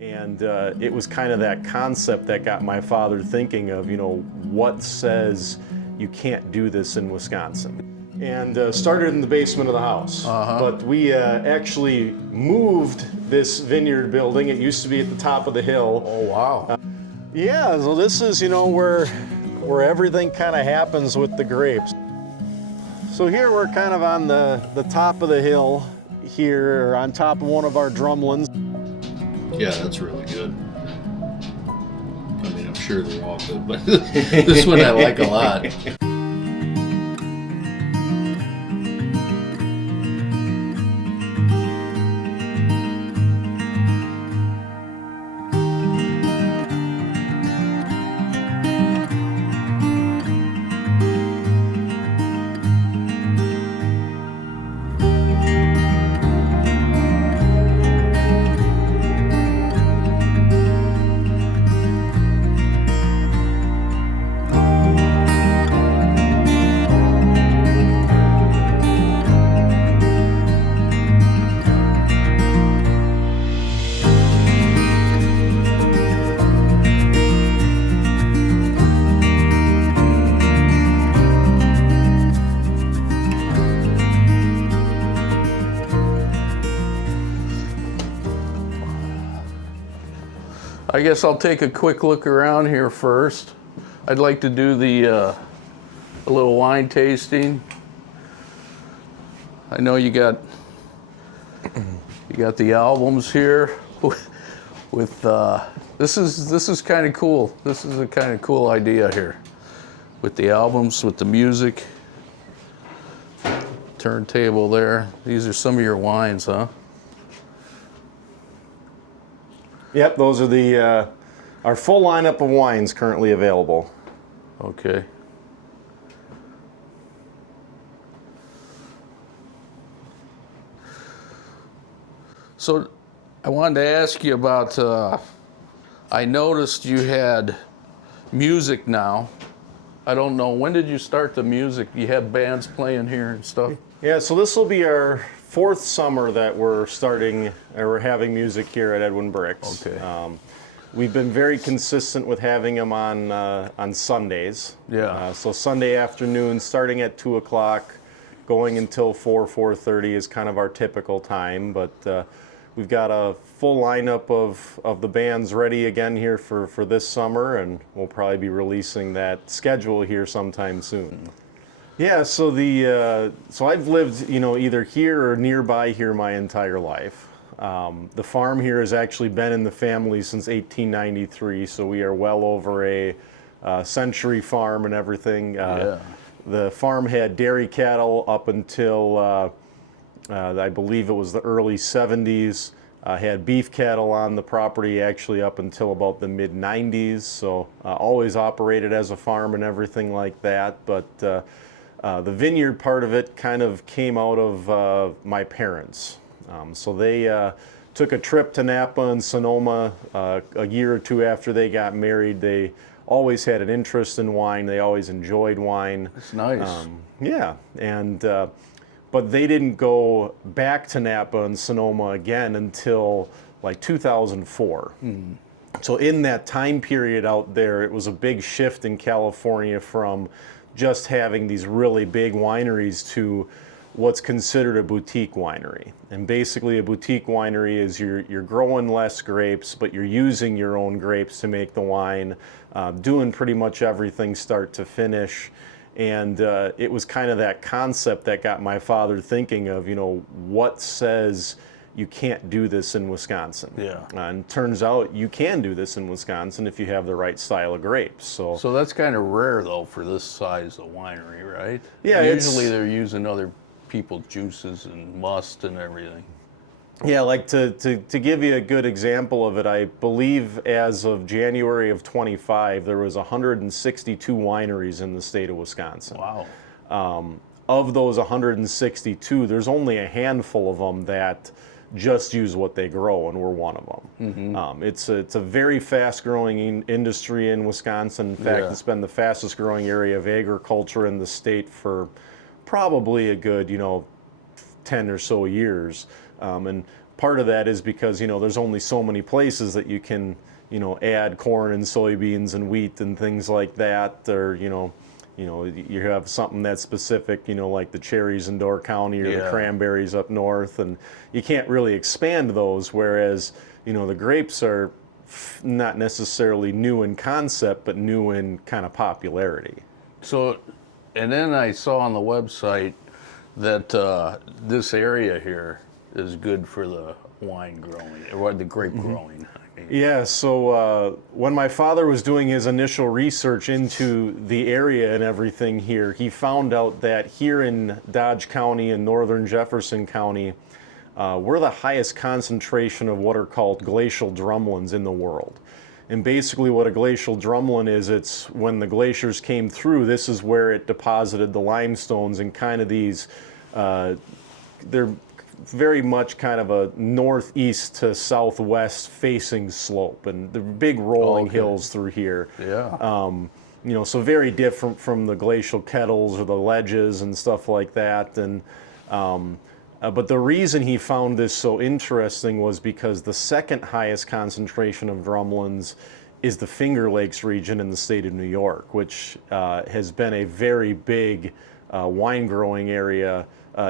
And it was kind of that concept that got my father thinking of, what says you can't do this in Wisconsin? And started in the basement of the house. But we actually moved this vineyard building. It used to be at the top of the hill. Oh, wow. Yeah, so this is, where everything kind of happens with the grapes. So here we're kind of on the top of the hill here, on top of one of our drumlins. Yeah, that's really good. I mean, I'm sure they're all good, but this one I like a lot. I guess I'll take a quick look around here first. I'd like to do a little wine tasting. I know you got the albums here with this is kind of cool. This is a kind of cool idea here with the albums, with the music. Turntable there. These are some of your wines, huh? Yep, those are our full lineup of wines currently available. Okay. So I wanted to ask you about, I noticed you had music now. I don't know, when did you start the music? You have bands playing here and stuff? Yeah, so this will be our fourth summer that we're having music here at Edwin Brix. Okay. We've been very consistent with having them on Sundays. Yeah. So Sunday afternoon, starting at 2 o'clock, going until 4:30 is kind of our typical time. But we've got a full lineup of the bands ready again here for this summer, and we'll probably be releasing that schedule here sometime soon. Yeah, so so I've lived, either here or nearby here my entire life. The farm here has actually been in the family since 1893, so we are well over a century farm and everything. Yeah. The farm had dairy cattle up until I believe it was the early 70s. Had beef cattle on the property actually up until about the mid 90s, so always operated as a farm and everything like that. But the vineyard part of it kind of came out of my parents. So they took a trip to Napa and Sonoma a year or two after they got married. They always had an interest in wine. They always enjoyed wine. That's nice. Yeah, and but they didn't go back to Napa and Sonoma again until like 2004. So in that time period out there, it was a big shift in California from just having these really big wineries to what's considered a boutique winery. And basically a boutique winery is you're growing less grapes, but you're using your own grapes to make the wine, doing pretty much everything start to finish. And it was kind of that concept that got my father thinking of, what says you can't do this in Wisconsin? Yeah. And turns out you can do this in Wisconsin if you have the right style of grapes. So that's kind of rare, though, for this size of winery, right? Yeah, usually they're using other people's juices and must and everything. Yeah, like to give you a good example of it, I believe as of January of 25, there was 162 wineries in the state of Wisconsin. Wow. Of those 162, there's only a handful of them that just use what they grow, and we're one of them. Mm-hmm. It's a very fast-growing industry in Wisconsin. In fact, Yeah. It's been the fastest-growing area of agriculture in the state for probably a good, 10 or so years. And part of that is because, there's only so many places that you can, add corn and soybeans and wheat and things like that, or, you have something that's specific, like the cherries in Door County or the cranberries up north, and you can't really expand those, whereas, the grapes are not necessarily new in concept, but new in kind of popularity. So, and then I saw on the website that this area here is good for the wine growing, or the grape growing. I mean. Yeah, so when my father was doing his initial research into the area and everything here, he found out that here in Dodge County and northern Jefferson County, we're the highest concentration of what are called glacial drumlins in the world. And basically what a glacial drumlin is, it's when the glaciers came through, this is where it deposited the limestones and kind of these, they're very much kind of a northeast to southwest facing slope, and the big rolling hills through here. Yeah. So very different from the glacial kettles or the ledges and stuff like that. And but the reason he found this so interesting was because the second highest concentration of drumlins is the Finger Lakes region in the state of New York, which has been a very big wine growing area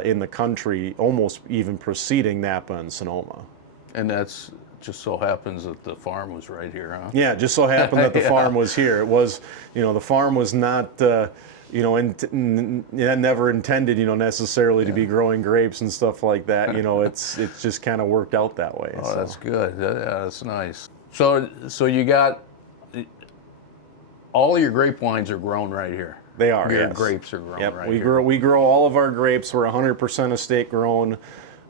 in the country, almost even preceding Napa and Sonoma. And that's just so happens that the farm was right here, huh? Yeah, just so happened that the farm was here. It was, the farm was not, it never intended, necessarily to be growing grapes and stuff like that. It's just kind of worked out that way. Oh, so. That's good. Yeah, that's nice. So you got all your grape wines are grown right here. They are. Your yes. grapes are grown right we here. We grow all of our grapes. We're 100% estate grown.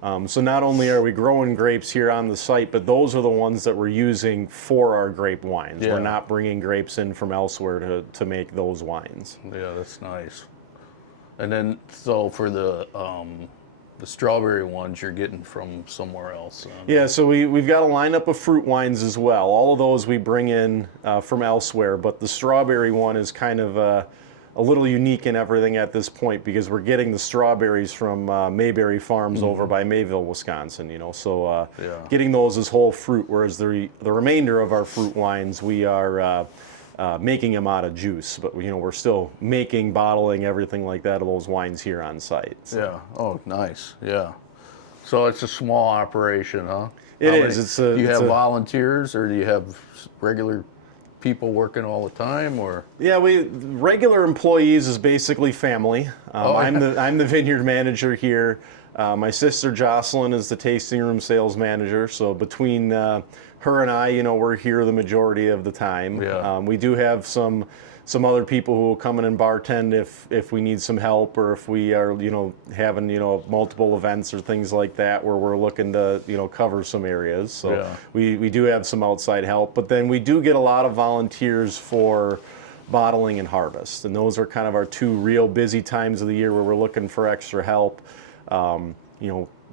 So not only are we growing grapes here on the site, but those are the ones that we're using for our grape wines. Yeah. We're not bringing grapes in from elsewhere to make those wines. Yeah, that's nice. And then, so for the strawberry ones, you're getting from somewhere else. Yeah, so we've got a lineup of fruit wines as well. All of those we bring in from elsewhere, but the strawberry one is kind of a little unique in everything at this point, because we're getting the strawberries from Mayberry Farms over by Mayville, Wisconsin. So getting those as whole fruit, whereas the remainder of our fruit wines we are making them out of juice. But we're still making, bottling, everything like that of those wines here on site. So. Yeah. Oh, nice. Yeah. So it's a small operation, huh? It is. Do you have volunteers, or do you have regular people working all the time, or? Yeah, regular employees is basically family. I'm the vineyard manager here. My sister Jocelyn is the tasting room sales manager. So between her and I, we're here the majority of the time. Yeah. We do have some other people who will come in and bartend if we need some help, or if we are having multiple events or things like that where we're looking to cover some areas. So we do have some outside help, but then we do get a lot of volunteers for bottling and harvest, and those are kind of our two real busy times of the year where we're looking for extra help.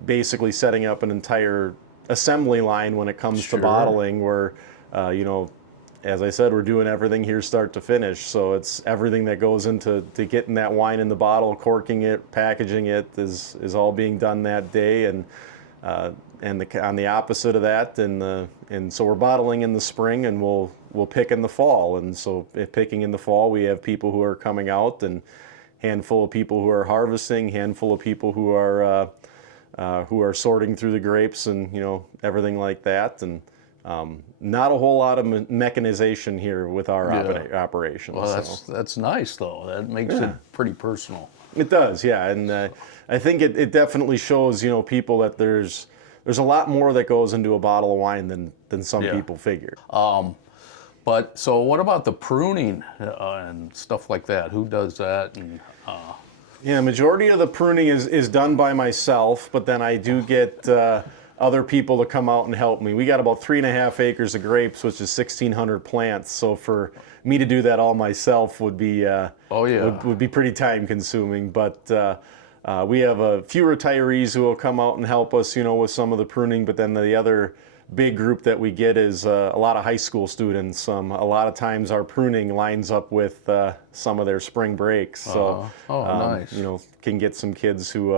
Basically setting up an entire assembly line when it comes to bottling, where as I said, we're doing everything here start to finish. So it's everything that goes into getting that wine in the bottle, corking it, packaging it is all being done that day. And on the opposite of that, and so we're bottling in the spring, and we'll pick in the fall. And so picking in the fall, we have people who are coming out, and handful of people who are harvesting, handful of people who are sorting through the grapes and everything like that. And not a whole lot of mechanization here with our operations. Well, that's nice, though. That makes it pretty personal. It does, yeah. And I think it definitely shows people that there's a lot more that goes into a bottle of wine than some people figure. But so what about the pruning and stuff like that? Who does that? And yeah, majority of the pruning is done by myself, but then I do get other people to come out and help me. We got about 3.5 acres of grapes, which is 1,600 plants. So for me to do that all myself would be would be pretty time consuming. But we have a few retirees who will come out and help us, with some of the pruning. But then the other big group that we get is a lot of high school students. A lot of times our pruning lines up with some of their spring breaks. So nice. can get some kids who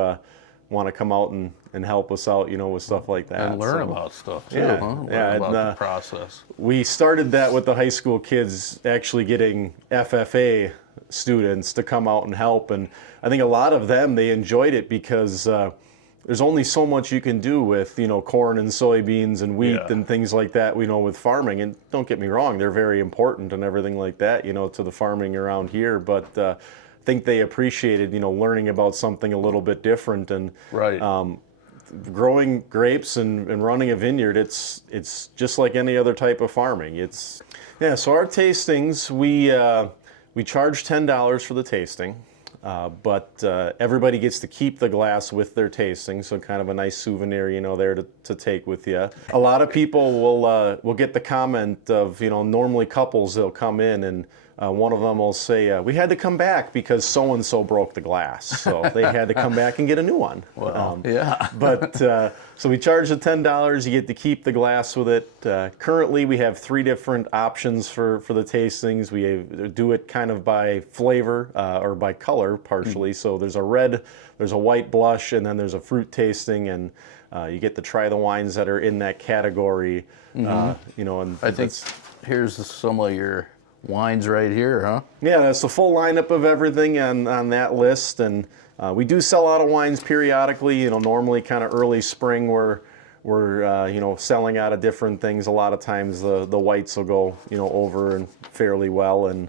want to come out and and help us out, with stuff like that. And learn about stuff too, Yeah, huh? Learn yeah, about and, the process. we started that with the high school kids, actually getting FFA students to come out and help. And I think a lot of them, they enjoyed it because there's only so much you can do with, corn and soybeans and wheat Yeah. and things like that, with farming. And don't get me wrong, they're very important and everything like that, to the farming around here. But I think they appreciated, learning about something a little bit different. And Right. growing grapes and running a vineyard, it's just like any other type of farming. So our tastings, we charge $10 for the tasting, but everybody gets to keep the glass with their tasting, so kind of a nice souvenir, there to take with you. A lot of people will get the comment of, normally couples, they'll come in and one of them will say, we had to come back because so-and-so broke the glass. So they had to come back and get a new one. Well, yeah. But so we charge the $10. You get to keep the glass with it. Currently, we have 3 different options for the tastings. We do it kind of by flavor or by color, partially. So there's a red, there's a white blush, and then there's a fruit tasting. And you get to try the wines that are in that category. And I think here's some of your wines right here, huh? Yeah, that's the full lineup of everything on that list, and we do sell out of wines periodically. Normally kind of early spring we're selling out of different things. A lot of times the whites will go over and fairly well, and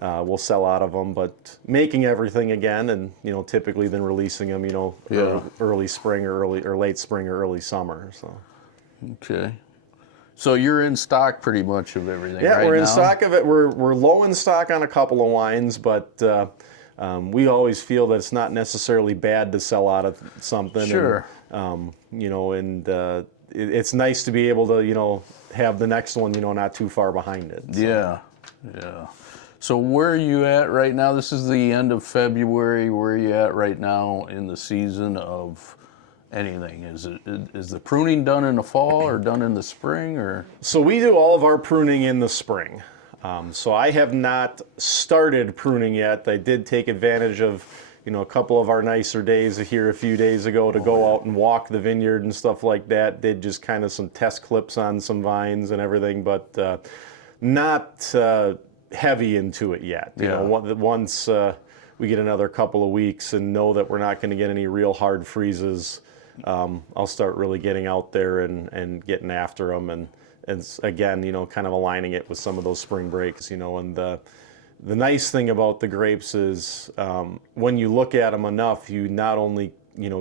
we'll sell out of them. But making everything again, and typically then releasing them early spring or late spring or early summer. So okay. So you're in stock pretty much of everything yeah, right we're in now? stock of it. We're low in stock on a couple of wines, but we always feel that it's not necessarily bad to sell out of something. Sure. And, it's nice to be able to, have the next one, not too far behind it. So. Yeah, yeah. So where are you at right now? This is the end of February. Where are you at right now in the season of anything? Is the pruning done in the fall or done in the spring, or? So we do all of our pruning in the spring. So I have not started pruning yet. I did take advantage of, a couple of our nicer days here a few days ago to go out and walk the vineyard and stuff like that. Did just kind of some test clips on some vines and everything, but not heavy into it yet. Yeah. Once we get another couple of weeks and know that we're not going to get any real hard freezes, I'll start really getting out there and getting after them, and again, kind of aligning it with some of those spring breaks, and the nice thing about the grapes is when you look at them enough, you not only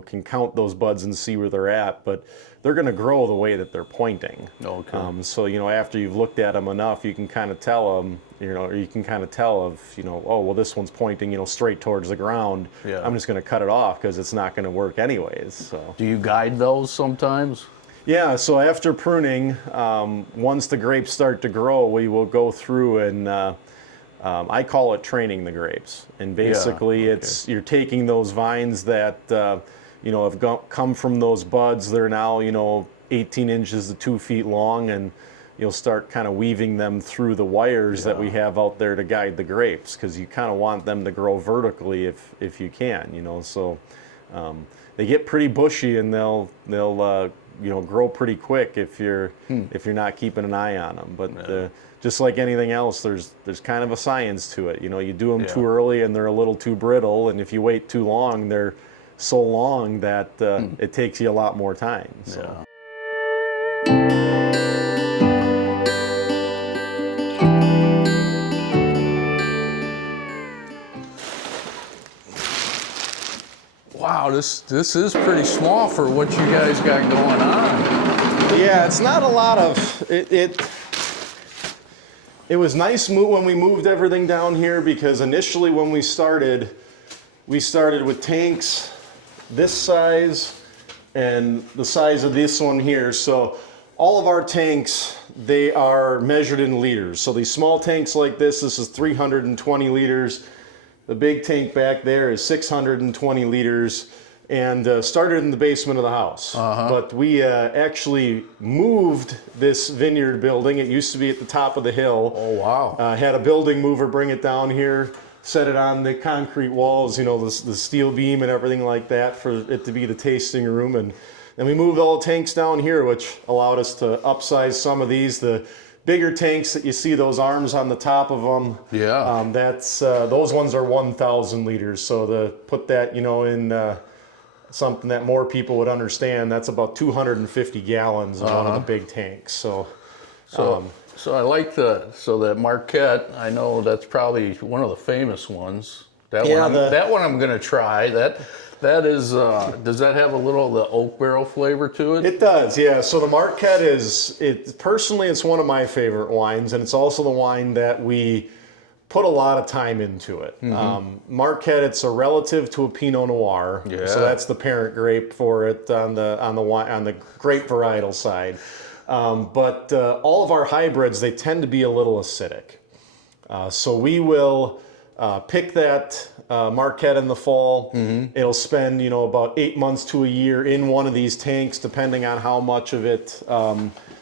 can count those buds and see where they're at, but they're going to grow the way that they're pointing. Okay. So after you've looked at them enough, you can kind of tell them, or you can kind of tell of, oh well, this one's pointing straight towards the ground. Yeah. I'm just going to cut it off because it's not going to work anyways. So. Do you guide those sometimes? Yeah, so after pruning, once the grapes start to grow, we will go through and I call it training the grapes. And basically it's you're taking those vines that have come from those buds. They're now 18 inches to 2 feet long, and you'll start kind of weaving them through the wires that we have out there to guide the grapes, because you kind of want them to grow vertically if you can. So they get pretty bushy, and they'll grow pretty quick if you're not keeping an eye on them. But just like anything else, there's kind of a science to it. You do them too early and they're a little too brittle, and if you wait too long, they're so long that it takes you a lot more time. So. Yeah. Wow, this is pretty small for what you guys got going on. Yeah, it's not a lot of it. It was nice when we moved everything down here, because initially when we started with tanks this size and the size of this one here. So all of our tanks, they are measured in liters. So these small tanks like this is 320 liters. The big tank back there is 620 liters, and started in the basement of the house. But we actually moved this vineyard building. It used to be at the top of the hill. Oh, wow. Had a building mover bring it down here, set it on the concrete walls, the steel beam and everything like that, for it to be the tasting room. And then we moved all the tanks down here, which allowed us to upsize some of these. The bigger tanks that you see, those arms on the top of them, that's those ones are 1,000 liters. So to put that, in something that more people would understand, that's about 250 gallons of one of the big tanks. So I like that Marquette. I know that's probably one of the famous ones. That one I'm going to try. That is, does that have a little of the oak barrel flavor to it? It does, yeah. So the Marquette personally, it's one of my favorite wines, and it's also the wine that we put a lot of time into it. Marquette, it's a relative to a Pinot Noir, so that's the parent grape for it on the grape varietal side. But all of our hybrids, they tend to be a little acidic. So we will pick that Marquette in the fall. It'll spend, about 8 months to a year in one of these tanks, depending on how much of it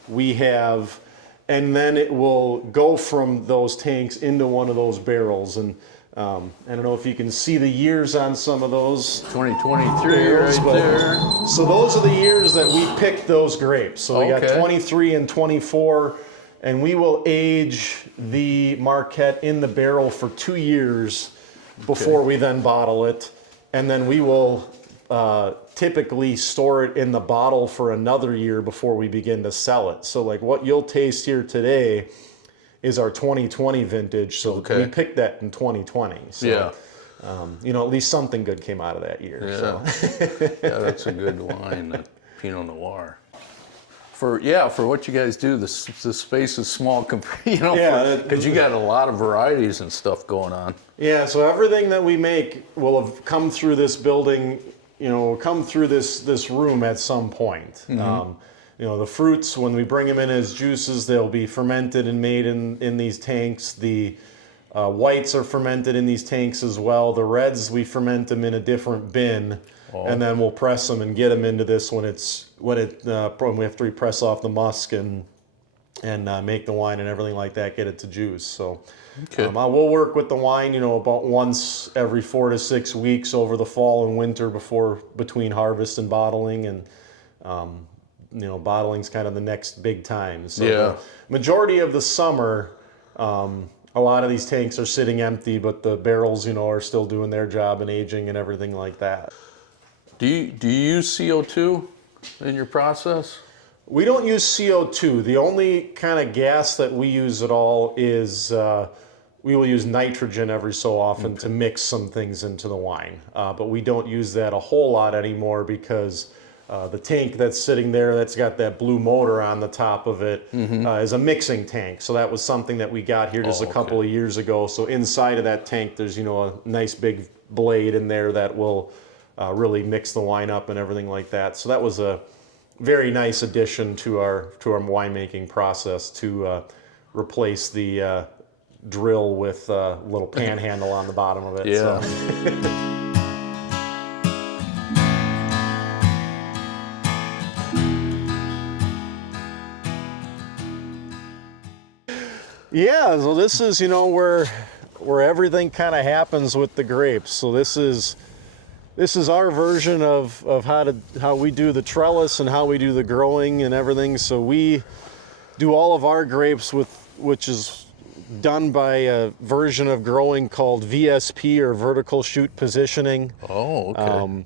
we have. And then it will go from those tanks into one of those barrels. And I don't know if you can see the years on some of those. 2023 barrels, right there. So those are the years that we picked those grapes. So we got 23 and 24. And we will age the Marquette in the barrel for 2 years before we then bottle it. And then we will typically store it in the bottle for another year before we begin to sell it. So like what you'll taste here today is our 2020 vintage. So we picked that in 2020. So, at least something good came out of that year. Yeah, So. That's a good wine, that Pinot Noir. For what you guys do, the space is small, because you got a lot of varieties and stuff going on. Yeah, so everything that we make will have come through this building, come through this room at some point. The fruits, when we bring them in as juices, they'll be fermented and made in these tanks. The whites are fermented in these tanks as well. The reds, we ferment them in a different bin. And then we'll press them and get them into this when we have to repress off the musk and make the wine and everything like that, get it to juice. So we'll work with the wine, about once every 4 to 6 weeks over the fall and winter between harvest and bottling. And bottling's kind of the next big time. So the majority of the summer, a lot of these tanks are sitting empty, but the barrels, are still doing their job and aging and everything like that. Do you use CO2 in your process? We don't use CO2. The only kind of gas that we use at all is we will use nitrogen every so often to mix some things into the wine. But we don't use that a whole lot anymore because the tank that's sitting there that's got that blue motor on the top of it is a mixing tank. So that was something that we got here just a couple of years ago. So inside of that tank there's a nice big blade in there that will really mix the wine up and everything like that. So that was a very nice addition to our winemaking process to replace the drill with a little panhandle on the bottom of it. Yeah. Yeah, so this is, where everything kind of happens with the grapes. So this is our version of how we do the trellis and how we do the growing and everything. So we do all of our grapes which is done by a version of growing called VSP, or vertical shoot positioning. Oh, okay.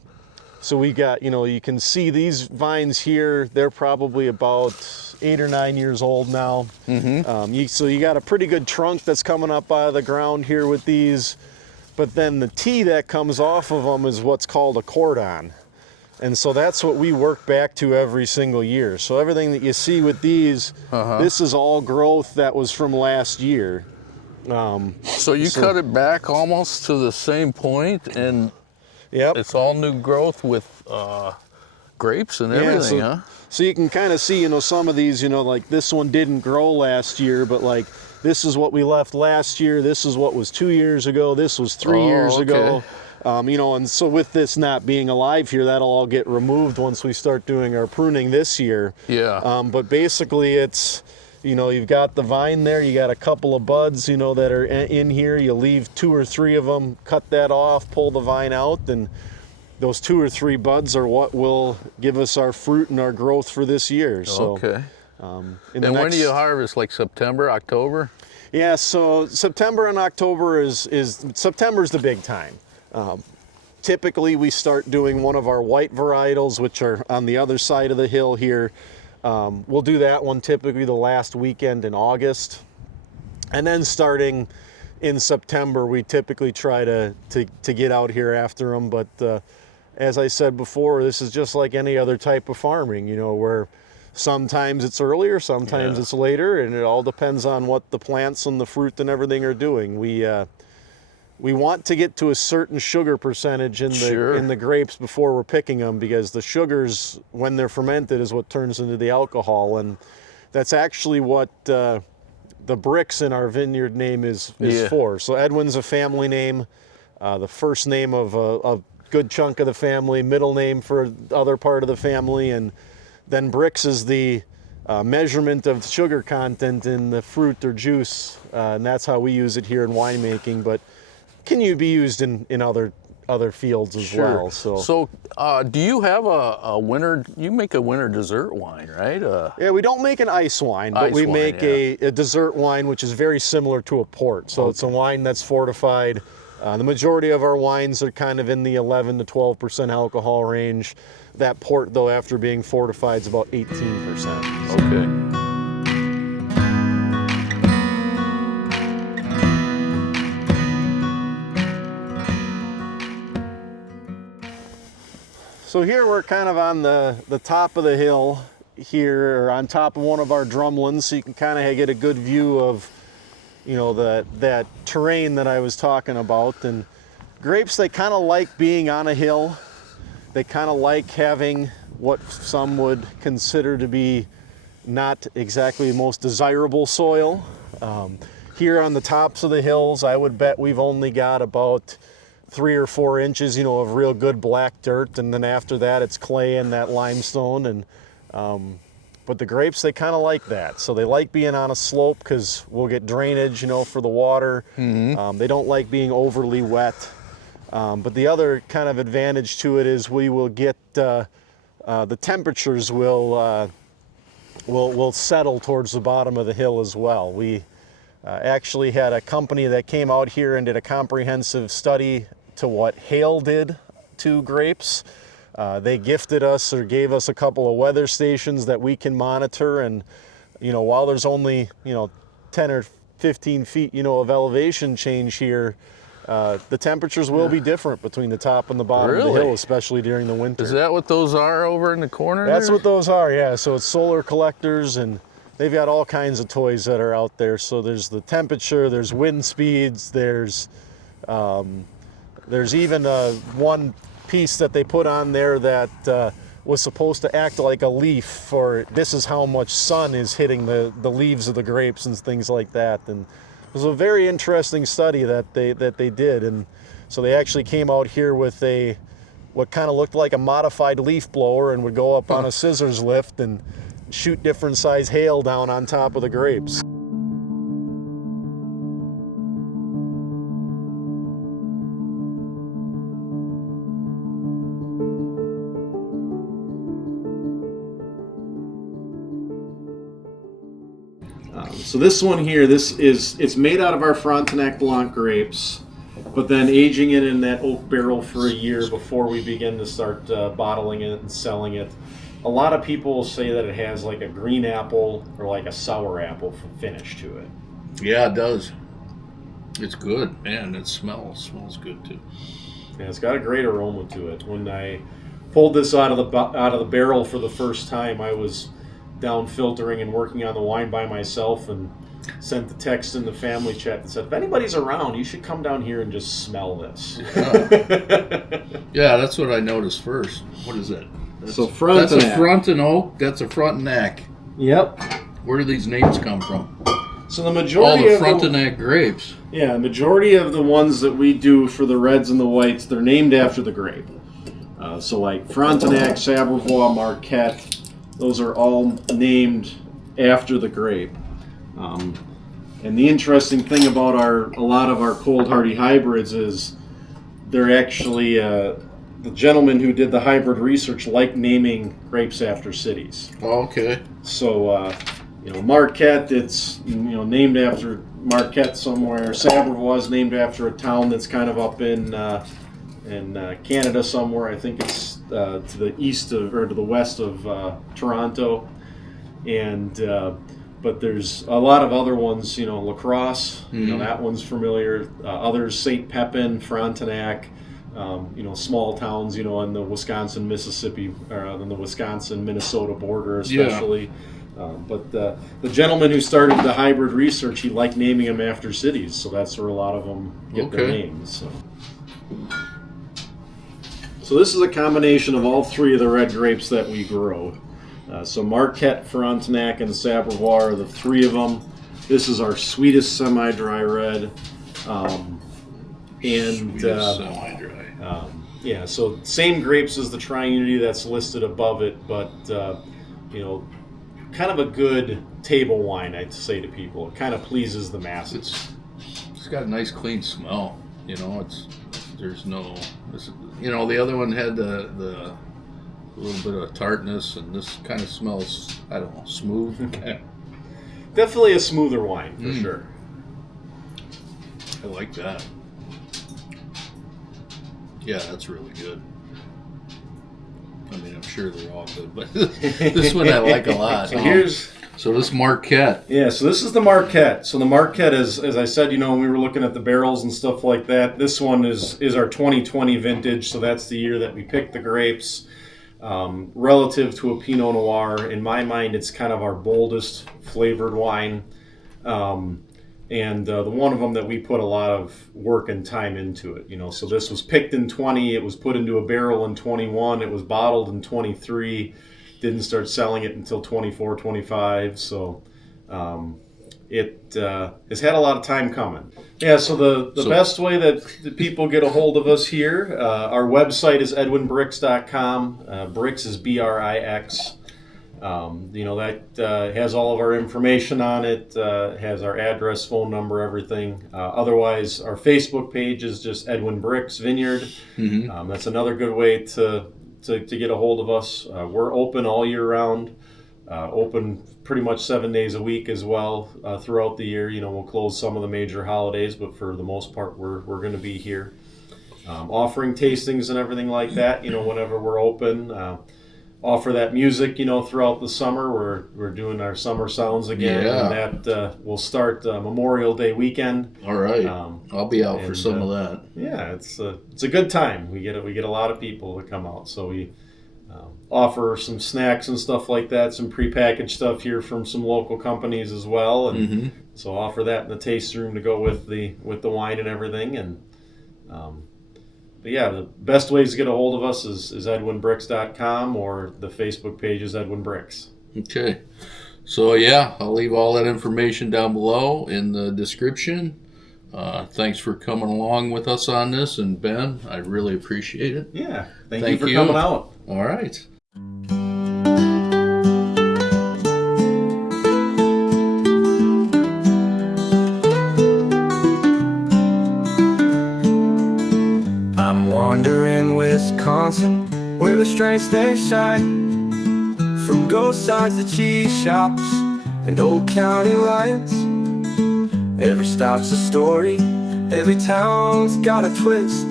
So we got, you can see these vines here, they're probably about 8 or 9 years old now. So you got a pretty good trunk that's coming up out of the ground here with these. But then the tea that comes off of them is what's called a cordon. And so that's what we work back to every single year. So everything that you see with these, this is all growth that was from last year. So you cut it back almost to the same point, and it's all new growth with grapes and everything, huh? So you can kind of see, some of these, like this one didn't grow last year, but like this is what we left last year. This is what was 2 years ago. This was 3 years ago. And so with this not being alive here, that'll all get removed once we start doing our pruning this year. Yeah. But basically it's, you've got the vine there, you got a couple of buds, that are in here. You leave 2 or 3 of them, cut that off, pull the vine out, and those 2 or 3 buds are what will give us our fruit and our growth for this year. So, Okay. in the And when next, do you harvest? Like September, October? Yeah, so September and October is September's the big time. Typically, we start doing one of our white varietals, which are on the other side of the hill here. We'll do that one typically the last weekend in August. And then starting in September, we typically try to get out here after them. But as I said before, this is just like any other type of farming, you know, where sometimes it's earlier, sometimes it's later, and it all depends on what the plants and the fruit and everything are doing. We want to get to a certain sugar percentage in the grapes before we're picking them, because the sugars, when they're fermented, is what turns into the alcohol, and that's actually what the Brix in our vineyard name is for. So Edwin's a family name, the first name of a good chunk of the family, middle name for the other part of the family, and then Brix is the measurement of sugar content in the fruit or juice, and that's how we use it here in winemaking. But can you be used in other fields as well? So do you have a winter? You make a winter dessert wine, right? Yeah, we don't make an ice wine, but we make a dessert wine, which is very similar to a port. So it's a wine that's fortified. The majority of our wines are kind of in the 11 to 12% alcohol range. That port, though, after being fortified, is about 18%. Okay. So here we're kind of on the top of the hill here, or on top of one of our drumlins, so you can kind of get a good view of, you know, that terrain that I was talking about. And grapes, they kind of like being on a hill. They kind of like having what some would consider to be not exactly the most desirable soil. Here on the tops of the hills, I would bet we've only got about 3 or 4 inches, you know, of real good black dirt, and then after that it's clay and that limestone. And but the grapes, they kind of like that, so they like being on a slope because we'll get drainage, you know, for the water. They don't like being overly wet, but the other kind of advantage to it is we will get the temperatures will settle towards the bottom of the hill as well. We actually had a company that came out here and did a comprehensive study to what hail did to grapes. They gifted us or gave us a couple of weather stations that we can monitor, and you know, while there's only, you know, 10 or 15 feet, you know, of elevation change here, the temperatures will be different between the top and the bottom of the hill, especially during the winter. Is that what those are over in the corner? That's what those are, yeah. So it's solar collectors, and they've got all kinds of toys that are out there. So there's the temperature, there's wind speeds, there's even one piece that they put on there that was supposed to act like a leaf for, this is how much sun is hitting the leaves of the grapes and things like that. And it was a very interesting study that they did. And so they actually came out here with what kind of looked like a modified leaf blower, and would go up on a scissors lift and shoot different size hail down on top of the grapes. So this one here, it's made out of our Frontenac Blanc grapes, but then aging it in that oak barrel for a year before we begin to start bottling it and selling it. A lot of people will say that it has like a green apple or like a sour apple finish to it. Yeah, it does. It's good, man. It smells good too. Yeah, it's got a great aroma to it. When I pulled this out of the barrel for the first time, I was down filtering and working on the wine by myself, and sent the text in the family chat that said, if anybody's around, you should come down here and just smell this. Yeah, that's what I noticed first. What is it? That's a Frontenac. That's a Frontenac. Yep. Where do these names come from? So the majority of Frontenac grapes. Yeah, the majority of the ones that we do for the reds and the whites, they're named after the grape. So like Frontenac, Sabravois, Marquette, those are all named after the grape. And the interesting thing about a lot of our cold hardy hybrids is they're actually the gentleman who did the hybrid research liked naming grapes after cities. Okay. So, Marquette, it's named after Marquette somewhere. Sabreville is named after a town that's kind of up in Canada somewhere. I think it's to the east of, or to the west of Toronto. And but there's a lot of other ones. La Crosse, that one's familiar. Others, St. Pepin, Frontenac. Small towns, on the Wisconsin, Mississippi, or on the Wisconsin-Minnesota border, especially. Yeah. But the gentleman who started the hybrid research, he liked naming them after cities, so that's where a lot of them get their names. So this is a combination of all three of the red grapes that we grow. So Marquette, Frontenac, and Sabreville are the three of them. This is our sweetest semi-dry red. So same grapes as the Tri-Unity that's listed above it, but kind of a good table wine, I'd say to people. It kind of pleases the masses. It's got a nice clean smell. There's no, the other one had the little bit of tartness, and this kind of smells, I don't know, smooth. Definitely a smoother wine for sure. I like that. Yeah, that's really good. I mean, I'm sure they're all good, but this one I like a lot. So this Marquette. Yeah, so this is the Marquette. So the Marquette is, as I said, when we were looking at the barrels and stuff like that, this one is our 2020 vintage, so that's the year that we picked the grapes. Relative to a Pinot Noir, in my mind, it's kind of our boldest flavored wine. And the one of them that we put a lot of work and time into it, So this was picked in 20, it was put into a barrel in 21, it was bottled in 23, didn't start selling it until 24, 25. So it has had a lot of time coming. Yeah, so the best way that people get a hold of us here, our website is edwinbrix.com. Brix is B-R-I-X. That has all of our information on it, has our address, phone number, everything. Otherwise, our Facebook page is just Edwin Brix Vineyard. That's another good way to get a hold of us. We're open all year round, open pretty much 7 days a week as well throughout the year. We'll close some of the major holidays, but for the most part, we're going to be here. Offering tastings and everything like that, whenever we're open. Offer that music, throughout the summer. We're doing our summer sounds again, and that will start Memorial Day weekend. All right, I'll be out for some of that. Yeah, it's a good time. We get a lot of people to come out, so we offer some snacks and stuff like that, some prepackaged stuff here from some local companies as well, and so offer that in the tasting room to go with the wine and everything, and. But yeah, the best ways to get a hold of us is edwinbrix.com, or the Facebook page is Edwin Brix. Okay. So yeah, I'll leave all that information down below in the description. Thanks for coming along with us on this, and Ben, I really appreciate it. Yeah, thank you for coming out. All right. Wandering Wisconsin, where the strengths they shine, from ghost signs to cheese shops and old county lines. Every stop's a story, every town's got a twist.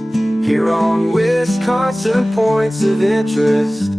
Here on Wisconsin Points of Interest.